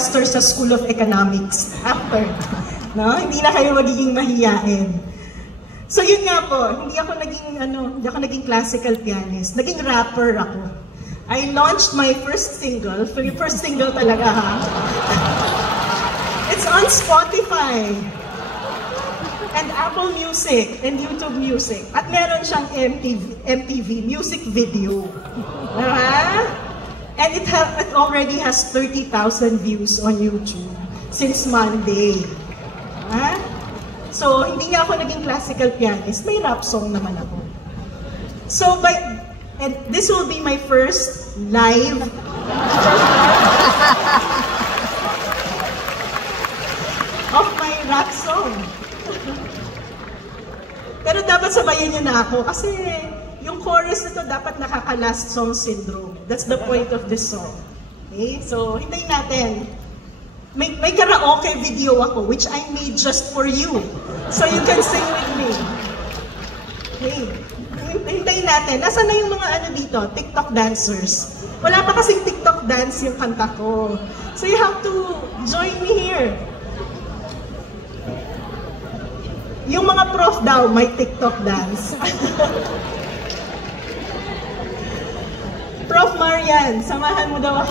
master sa School of Economics after. No? Hindi na kayo magiging mahiyain. So yun nga po, hindi ako naging classical pianist. Naging rapper ako. I launched my first single talaga ha. It's on Spotify and Apple Music and YouTube Music. At meron siyang MTV music video. And it already has 30,000 views on YouTube since Monday. So, hindi nga ako naging classical pianist. May rap song naman ako. So, and this will be my first live of my rap song. Pero dapat sabayan niyo na ako kasi yung chorus nito dapat nakaka-last song syndrome. That's the point of this song. Okay? So, hintayin natin. May karaoke video ako which I made just for you. So you can sing with me. Okay. Hintayin natin. Nasaan na yung mga dito? TikTok dancers. Wala pa kasing TikTok dance yung kanta ko. So you have to join me here. Yung mga prof daw may TikTok dance. Prof Marian, samahan mo daw ako.